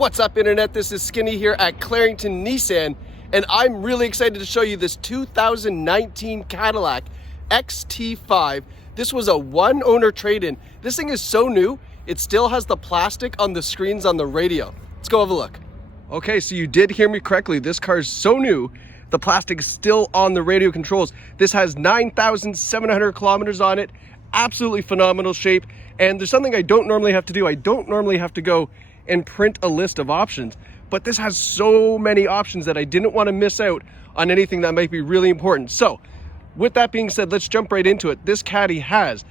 What's up, internet? This is Skinny here at Clarington Nissan, and I'm really excited to show you this 2019 Cadillac XT5. This was a one-owner trade-in. This thing is so new, it still has the plastic on the screens on the radio. Let's go have a look. Okay, so you did hear me correctly. This car is so new, the plastic is still on the radio controls. This has 9,700 kilometers on it. Absolutely phenomenal shape. And there's something I don't normally have to do. I don't normally have to go and print a list of options, but this has so many options that I didn't want to miss out on anything that might be really important. So with that being said, let's jump right into it. This Caddy has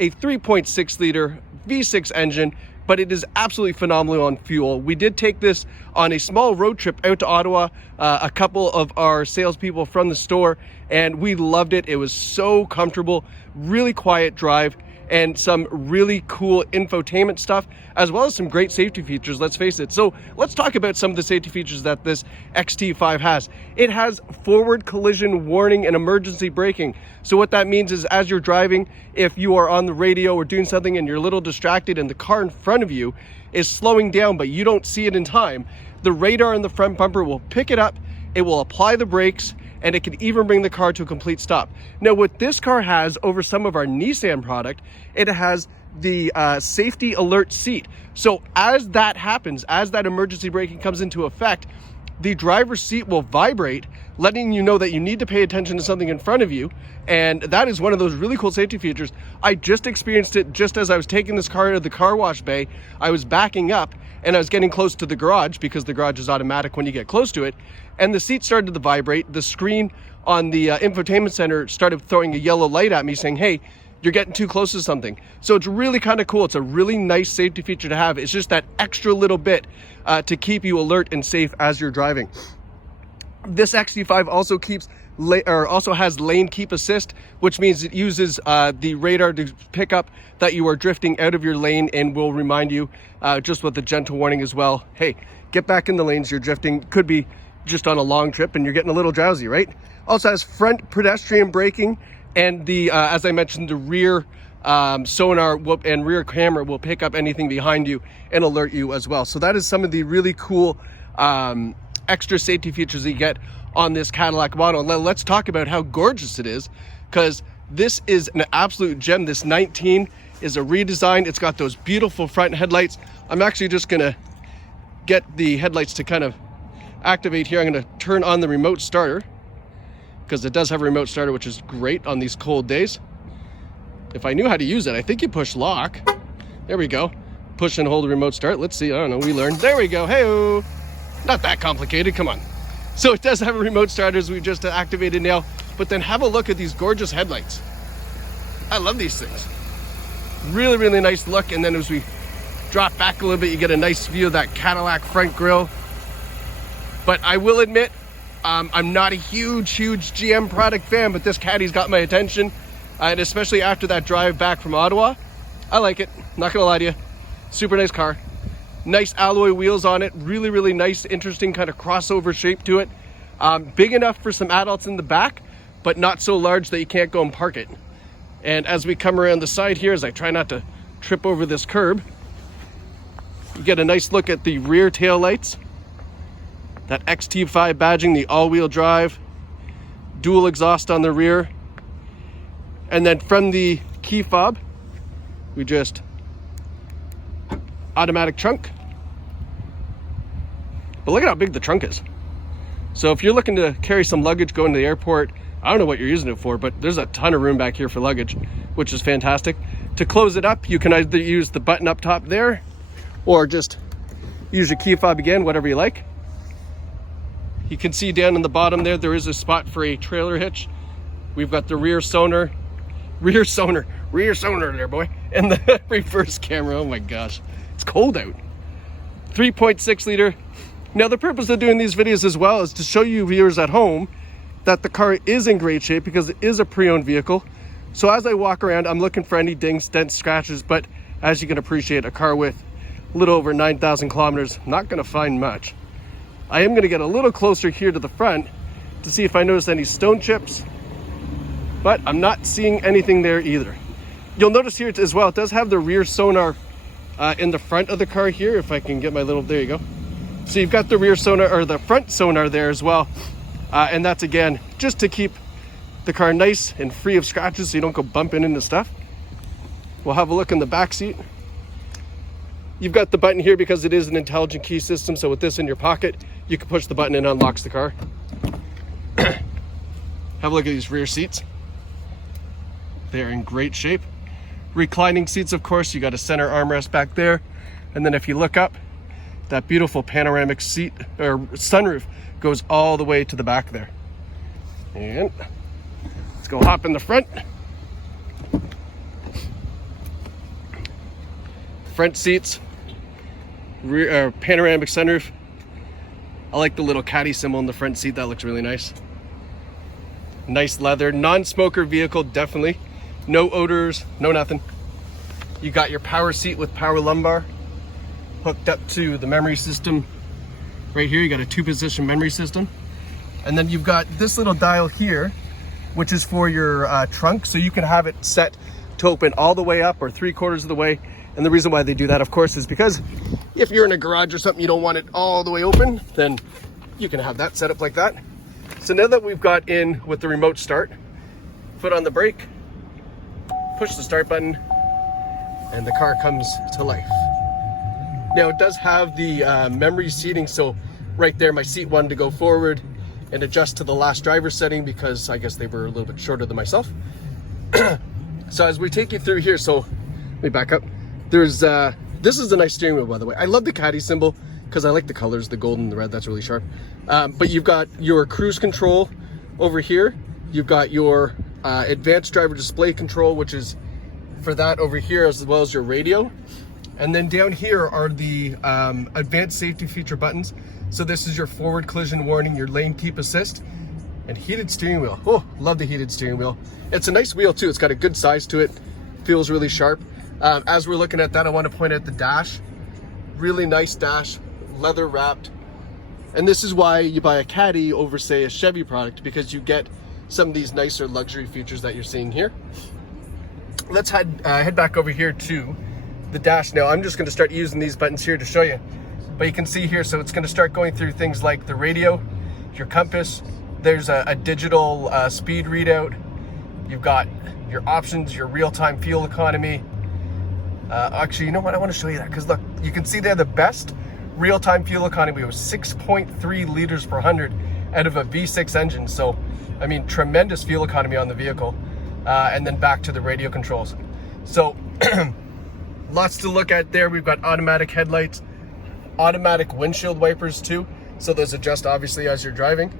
a 3.6 liter V6 engine, but it is absolutely phenomenal on fuel. We did take this on a small road trip out to Ottawa, a couple of our salespeople from the store, and we loved it. It was so comfortable, really quiet drive, and some really cool infotainment stuff, as well as some great safety features, let's face it. So let's talk about some of the safety features that this XT5 has. It has forward collision warning and emergency braking. So what that means is, as you're driving, if you are on the radio or doing something and you're a little distracted and the car in front of you is slowing down but you don't see it in time, the radar in the front bumper will pick it up, it will apply the brakes, and it can even bring the car to a complete stop. Now, what this car has over some of our Nissan product, it has the safety alert seat. So as that happens, as that emergency braking comes into effect, the driver's seat will vibrate, letting you know that you need to pay attention to something in front of you. And that is one of those really cool safety features. I just experienced it just as I was taking this car to the car wash bay. I was backing up and I was getting close to the garage, because the garage is automatic when you get close to it, and the seat started to vibrate. The screen on the infotainment center started throwing a yellow light at me saying, hey, you're getting too close to something. So it's really kind of cool. It's a really nice safety feature to have. It's just that extra little bit to keep you alert and safe as you're driving. This XT5 also has lane keep assist, which means it uses the radar to pick up that you are drifting out of your lane and will remind you, just with a gentle warning as well, hey, get back in the lanes, you're drifting. Could be just on a long trip and you're getting a little drowsy, right? Also has front pedestrian braking, and the as I mentioned, the rear sonar and rear camera will pick up anything behind you and alert you as well. So that is some of the really cool extra safety features that you get on this Cadillac model. Now let's talk about how gorgeous it is, because this is an absolute gem. This 19 is a redesign. It's got those beautiful front headlights. I'm actually just gonna get the headlights to kind of activate here. I'm gonna turn on the remote starter, because it does have a remote starter, which is great on these cold days. If I knew how to use it, I think you push lock. There we go. Push and hold the remote start. Let's see, I don't know, we learned. There we go, hey-oh. Not that complicated, come on. So it does have a remote starter, as we've just activated now, but then have a look at these gorgeous headlights. I love these things. Really, really nice look. And then as we drop back a little bit, you get a nice view of that Cadillac front grille. But I will admit, I'm not a huge GM product fan, but this Caddy's got my attention. And especially after that drive back from Ottawa, I like it, not gonna lie to you. Super nice car. Nice alloy wheels on it, really, really nice, interesting kind of crossover shape to it. Big enough for some adults in the back, but not so large that you can't go and park it. And as we come around the side here, as I try not to trip over this curb, you get a nice look at the rear tail lights. That XT5 badging, the all-wheel drive, dual exhaust on the rear. And then from the key fob, we just automatic trunk. But look at how big the trunk is. So if you're looking to carry some luggage going to the airport, I don't know what you're using it for, but there's a ton of room back here for luggage, which is fantastic. To close it up, you can either use the button up top there, or just use your key fob again, whatever you like. You can see down in the bottom there is a spot for a trailer hitch. We've got the rear sonar there, boy, and the reverse camera. Oh my gosh, it's cold out. 3.6 liter. Now the purpose of doing these videos as well is to show you viewers at home that the car is in great shape, because it is a pre-owned vehicle. So as I walk around, I'm looking for any dings, dents, scratches, but as you can appreciate, a car with a little over 9,000 kilometers, not gonna find much. I am gonna get a little closer here to the front to see if I notice any stone chips, but I'm not seeing anything there either. You'll notice here as well, it does have the rear sonar in the front of the car here. If I can get my little, there you go. So you've got the rear sonar, or the front sonar there as well. And that's, again, just to keep the car nice and free of scratches so you don't go bumping into stuff. We'll have a look in the back seat. You've got the button here because it is an intelligent key system. So with this in your pocket, you can push the button and it unlocks the car. Have a look at these rear seats. They're in great shape. Reclining seats, of course, you got a center armrest back there. And then if you look up, that beautiful panoramic seat or sunroof goes all the way to the back there. And let's go hop in the front. Front seats, rear panoramic sunroof. I like the little caddy symbol in the front seat. That looks really nice. Nice leather, non-smoker vehicle, definitely. No odors, no nothing. You got your power seat with power lumbar hooked up to the memory system. Right here, you got a 2-position memory system. And then you've got this little dial here, which is for your trunk. So you can have it set to open all the way up or 3/4 of the way. And the reason why they do that, of course, is because if you're in a garage or something, you don't want it all the way open, then you can have that set up like that. So now that we've got in with the remote start, foot on the brake, push the start button, and the car comes to life. Now it does have the memory seating, so right there my seat wanted to go forward and adjust to the last driver setting because I guess they were a little bit shorter than myself. So as we take you through here, so let me back up. There's this is a nice steering wheel, by the way. I love the caddy symbol because I like the colors, the gold and the red, that's really sharp. But you've got your cruise control over here. You've got your advanced driver display control, which is for that over here, as well as your radio. And then down here are the advanced safety feature buttons. So this is your forward collision warning, your lane keep assist, and heated steering wheel. Oh, love the heated steering wheel. It's a nice wheel too. It's got a good size to it. Feels really sharp. As we're looking at that, I want to point out the dash. Really nice dash, leather wrapped. And this is why you buy a Caddy over, say, a Chevy product, because you get some of these nicer luxury features that you're seeing here. Let's head back over here to the dash now. I'm just going to start using these buttons here to show you. But you can see here, so it's going to start going through things like the radio, your compass. There's a digital speed readout. You've got your options, your real-time fuel economy. Actually, you know what? I want to show you that because look, you can see there the best real-time fuel economy was 6.3 liters per 100 out of a V6 engine. So, I mean, tremendous fuel economy on the vehicle. And then back to the radio controls. So, lots to look at there. We've got automatic headlights, automatic windshield wipers too. So those adjust obviously as you're driving.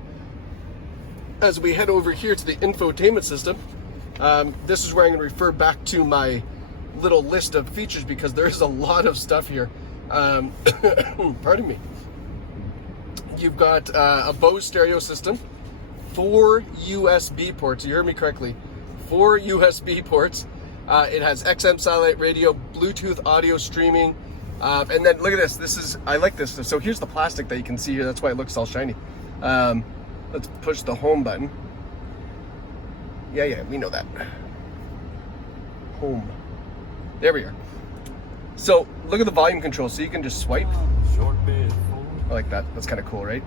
As we head over here to the infotainment system, this is where I'm going to refer back to my little list of features because there's a lot of stuff here. Pardon me. You've got a Bose stereo system, 4 USB ports. You heard me correctly. 4 USB ports. It has XM satellite radio, Bluetooth audio streaming, and then look at this. I like this. So here's the plastic that you can see here. That's why it looks all shiny. Let's push the home button. Yeah, we know that. Home. There we are. So look at the volume control. So you can just swipe. I like that. That's kind of cool, right?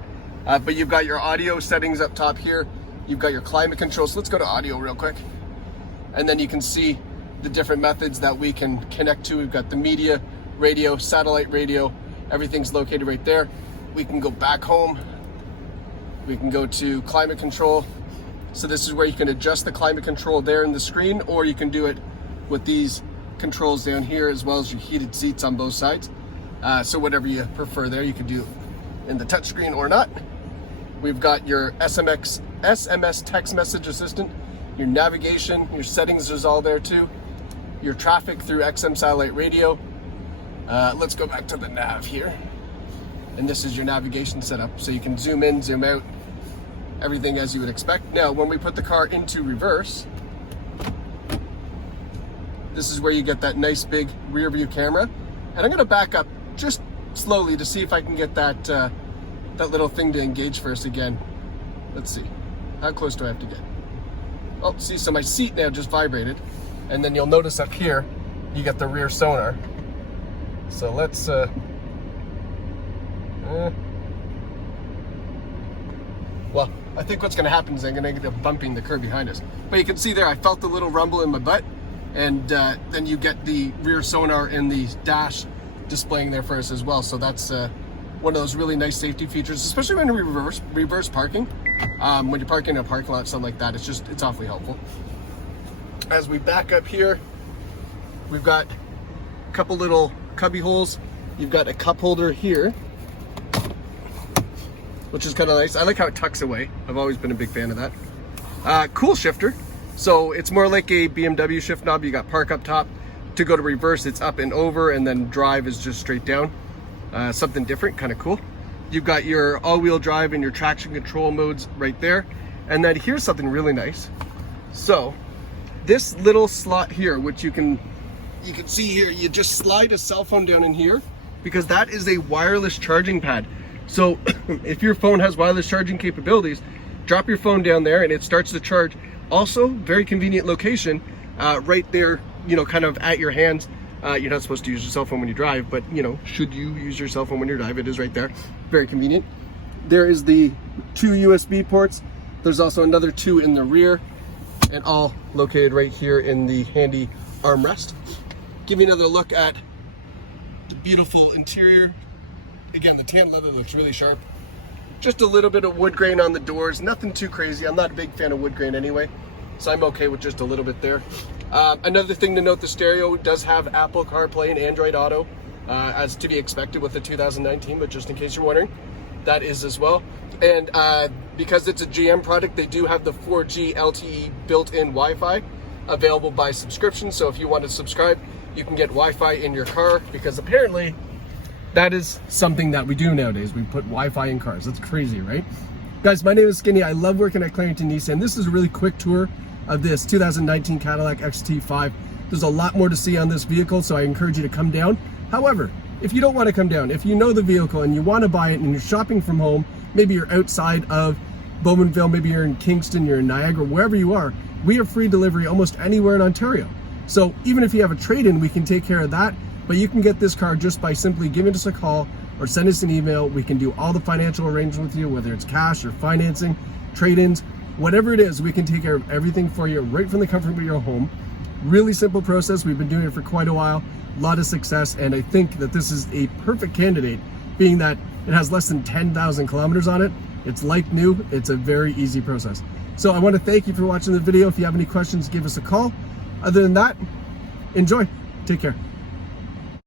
But you've got your audio settings up top here. You've got your climate control. So let's go to audio real quick. And then you can see the different methods that we can connect to. We've got the media, radio, satellite radio. Everything's located right there. We can go back home. We can go to climate control. So this is where you can adjust the climate control there in the screen, or you can do it with these controls down here, as well as your heated seats on both sides. So whatever you prefer there, you can do in the touchscreen or not. We've got your SMS text message assistant, your navigation, your settings is all there too. Your traffic through XM satellite radio. Let's go back to the nav here. And this is your navigation setup. So you can zoom in, zoom out, everything as you would expect. Now, when we put the car into reverse, this is where you get that nice big rear view camera. And I'm gonna back up just slowly to see if I can get that, that little thing to engage for us again. Let's see, how close do I have to get? Oh, see, so my seat now just vibrated. And then you'll notice up here, you get the rear sonar. So let's, Well, I think what's going to happen is I'm going to end up bumping the curb behind us. But you can see there, I felt a little rumble in my butt. And then you get the rear sonar in the dash displaying there for us as well. So that's one of those really nice safety features, especially when you're reverse parking. When you're parking in a parking lot, something like that, it's awfully helpful. As we back up here, we've got a couple little cubby holes. You've got a cup holder here, which is kind of nice. I like how it tucks away. I've always been a big fan of that. Cool shifter. So it's more like a BMW shift knob. You got park up top. To go to reverse, it's up and over, and then drive is just straight down. Something different, kind of cool. You've got your all-wheel drive and your traction control modes right there. And then here's something really nice. So this little slot here, which you can see here, you just slide a cell phone down in here, because that is a wireless charging pad. So if your phone has wireless charging capabilities, drop your phone down there and it starts to charge. Also, very convenient location, right there, you know, kind of at your hands. You're not supposed to use your cell phone when you drive, but you know, should you use your cell phone when you drive, it is right there. Very convenient. There is the 2 USB ports. There's also another 2 in the rear, and all located right here in the handy armrest. Give you another look at the beautiful interior. Again, the tan leather looks really sharp. Just a little bit of wood grain on the doors, nothing too crazy. I'm not a big fan of wood grain anyway, so I'm okay with just a little bit there. Another thing to note, the stereo does have Apple CarPlay and Android Auto, as to be expected with the 2019, but just in case you're wondering, that is as well. And because it's a GM product, they do have the 4G LTE built-in Wi-Fi available by subscription. So if you want to subscribe, you can get Wi-Fi in your car, because apparently that is something that we do nowadays. We put Wi-Fi in cars. That's crazy, right? Guys, my name is Skinny. I love working at Clarington Nissan. This is a really quick tour of this 2019 Cadillac XT5. There's a lot more to see on this vehicle, so I encourage you to come down. However, if you don't want to come down, if you know the vehicle and you want to buy it and you're shopping from home, maybe you're outside of Bowmanville, maybe you're in Kingston, you're in Niagara, wherever you are, we have free delivery almost anywhere in Ontario. So even if you have a trade-in, we can take care of that. But you can get this car just by simply giving us a call or send us an email. We can do all the financial arrangements with you, whether it's cash or financing, trade-ins, whatever it is, we can take care of everything for you right from the comfort of your home. Really simple process. We've been doing it for quite a while, a lot of success, and I think that this is a perfect candidate, being that it has less than 10,000 kilometers on it. It's like new. It's a very easy process. So I want to thank you for watching the video. If you have any questions, give us a call. Other than that, enjoy. Take care.